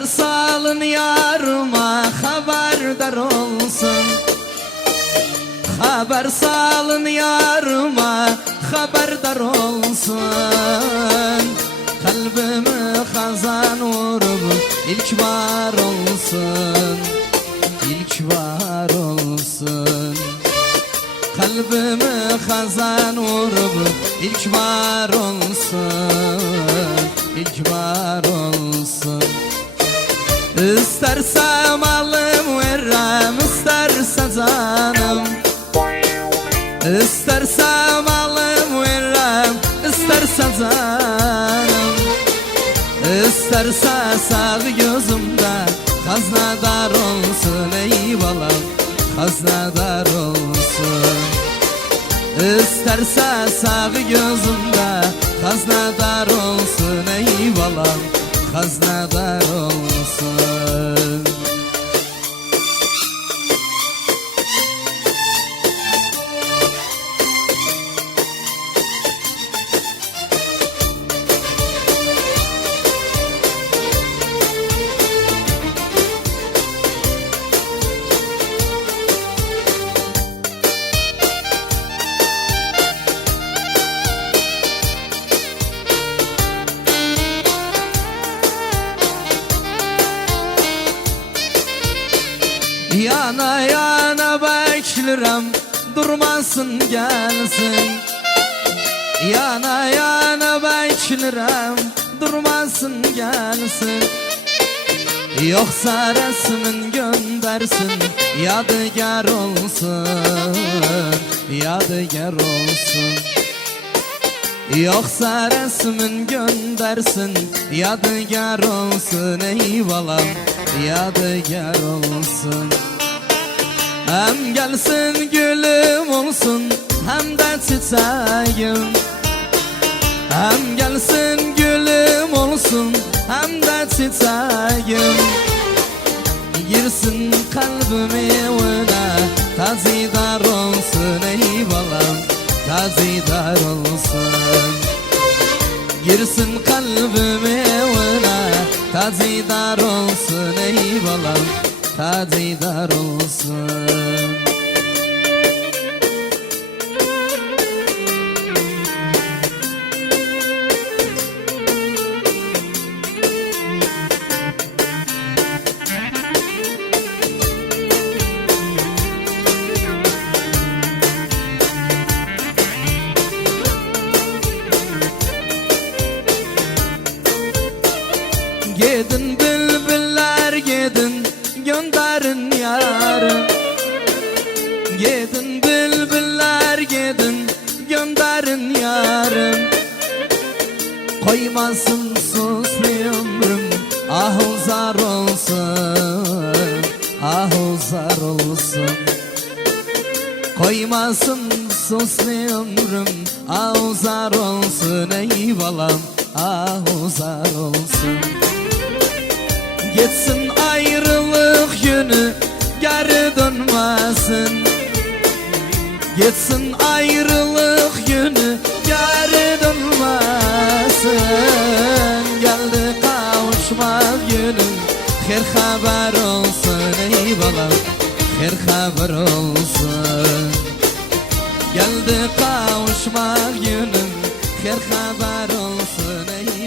Haber salın yarıma, haberdar olsun. Haber salın yarıma, haberdar olsun. Kalbimi kazan vurup ilk var olsun. İlk var olsun. Kalbimi kazan vurup ilk var olsun. İlk var olsun. İstersem alım veririm, isterse canım. İstersem alım veririm, isterse canım. İsterse sağ gözümde haznedar olsun ey balam, haznedar olsun. İsterse sağ gözümde haznedar olsun ey balam, haznedar olsun. Yana yana beklerim, durmasın gelsin. Yana yana beklerim, durmasın gelsin. Yoksa resmin göndersin, yadigar olsun, yadigar olsun. Yoksa resmin göndersin, yadigar olsun ey balam, yadigar olsun. Hem gelsin gülüm olsun, hem de çiçeğim. Hem gelsin gülüm olsun, hem de çiçeğim. Girsin kalbime öyle, tazidar olsun ey balam, tazidar olsun. Girsin kalbime öyle, tazidar olsun ey balam, tazidar olsun. Gidin bülbüller gidin, gönderin yarım. Gidin bülbüller gidin, gönderin yarım. Koymasın suslu ömrüm, ah uzar olsun, ah uzar olsun. Koymasın suslu ömrüm, ah uzar olsun ey balam, ah uzar olsun. Geçsin ayrılık günü, geri dönmesin. Geçsin ayrılık günü, geri dönmesin. Geldi kavuşma günüm, her haber olsun ey balam, her haber olsun. Geldi kavuşma günüm, her haber olsun ey